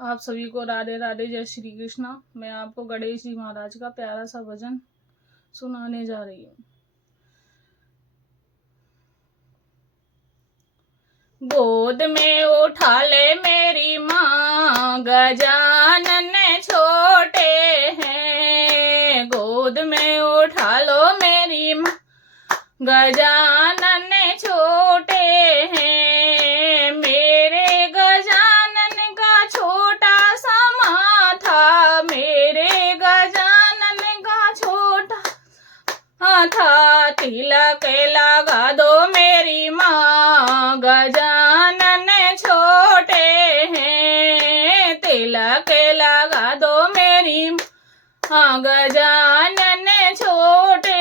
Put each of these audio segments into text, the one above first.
आप सभी को राधे राधे, जय श्री कृष्णा। मैं आपको गणेश जी महाराज का प्यारा सा भजन सुनाने जा रही हूँ। गोद में उठा ले मेरी माँ, गजानन छोटे हैं। गोद में उठा लो मेरी माँ, गजानन छोटे हैं। मेरे गजानन का छोटा सा माथा, मेरे गजानन का छोटा था। तिलक लगा दो मेरी माँ, गजानन छोटे हैं। तिलक लगा दो मेरी माँ, गजानन छोटे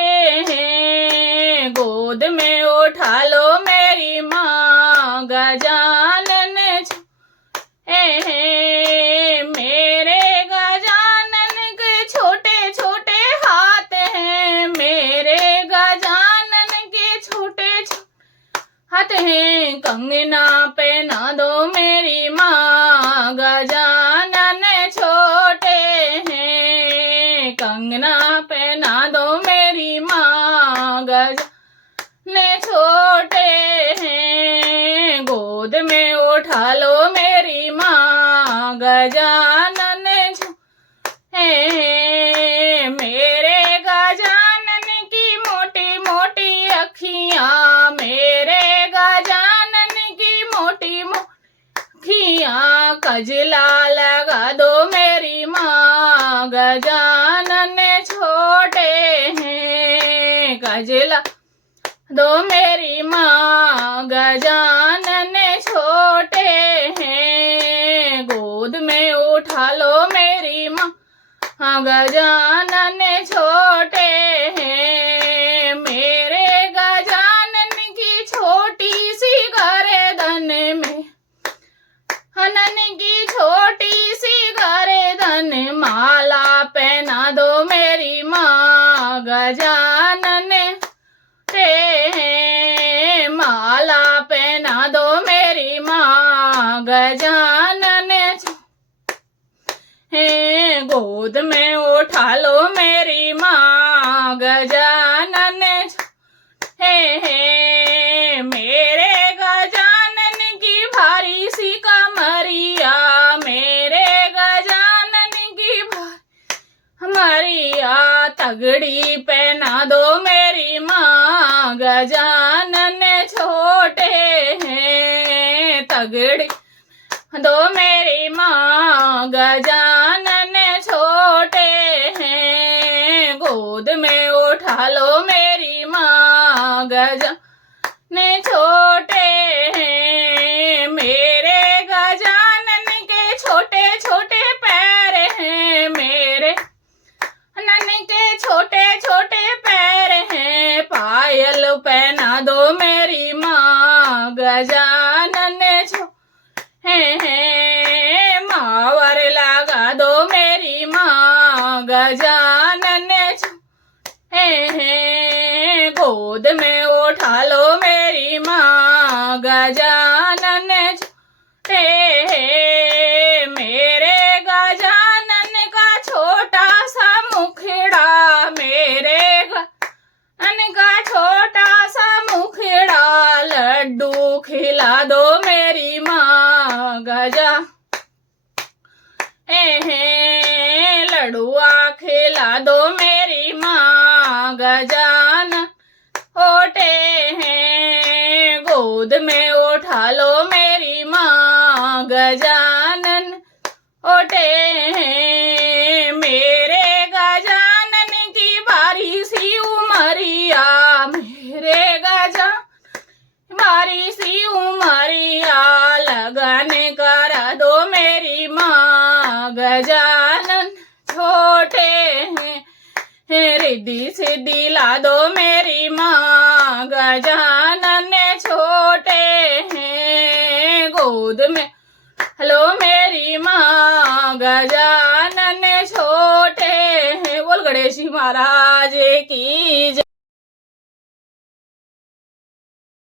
हैं। गोद में उठा लो मेरी माँ, गजानन छोटे हैं। मेरे गजानन के छोटे छोटे हाथ हैं, मेरे गजानन के छोटे छोटे हाथ हैं। कंगना पहना दो मेरी माँ, गजानन छोटे हैं। कंगना पहना दो मेरी माँ, गजानन छोटे हैं। गोद में उठा लो मेरी माँ, गजानन छोटे हैं। मेरे गजानन की मोटी मोटी अखियाँ, मेरे गजानन की मोटी मोटी अखियाँ। कजला लगा दो मेरी माँ, गजानन छोटे हैं। कजला दो मेरी माँ, गजानन छोटे हैं। गोद में उठा लो मेरी माँ, गजानन छोटे हैं। मेरे गजानन की छोटी सी गर्दन में, हनन की छोटी सी गर्दन, माला पहना दो मेरी माँ, गजानन हैं। माला पहना दो मेरी माँ, गजानन हैं। गोद में उठा लो मेरी माँ, गजानन हैं। मेरे गजानन की भारी सी कमरिया, मेरे गजानन की भारी कमरिया। तगड़ी पहना दो मेरी माँ, गजानन छोटे हैं। तगड़ी दो मेरी माँ, गजानन छोटे हैं। गोद में उठा लो मेरी माँ, गजानन छोटे हैं। मेरे गजानन के छोटे छोटे पैर हैं, मेरे गजानन के छोटे छोटे पैर हैं। पायल पहना दो मेरी माँ, गजानन छोटे हैं। मावर लगा दो मेरी माँ, गजानन छोटे हैं। गोद में उठा लो मेरी माँ, गजानन छोटे हैं। मेरे गजानन का छोटा सा मुखड़ा, मेरे गजानन का छोटा सा मुखड़ा। लड्डू खिला दो मेरी माँ, गजानन हैं। लडुआ खिला दो मेरी माँ, गजानन छोटे हैं। गोद में उठा लो मेरी माँ, गजानन छोटे हैं। मेरे गजानन की बारी सी उमरिया, मेरे गजानन बारी सी उमरिया। लगन करा दो मेरी माँ, गजानन छोटे हैं। रिद्धि सिद्धि ला दो मेरी माँ, गजानन छोटे हैं। गोद में हेलो मेरी माँ, गजानन छोटे हैं। बोल गणेश जी महाराज की जय।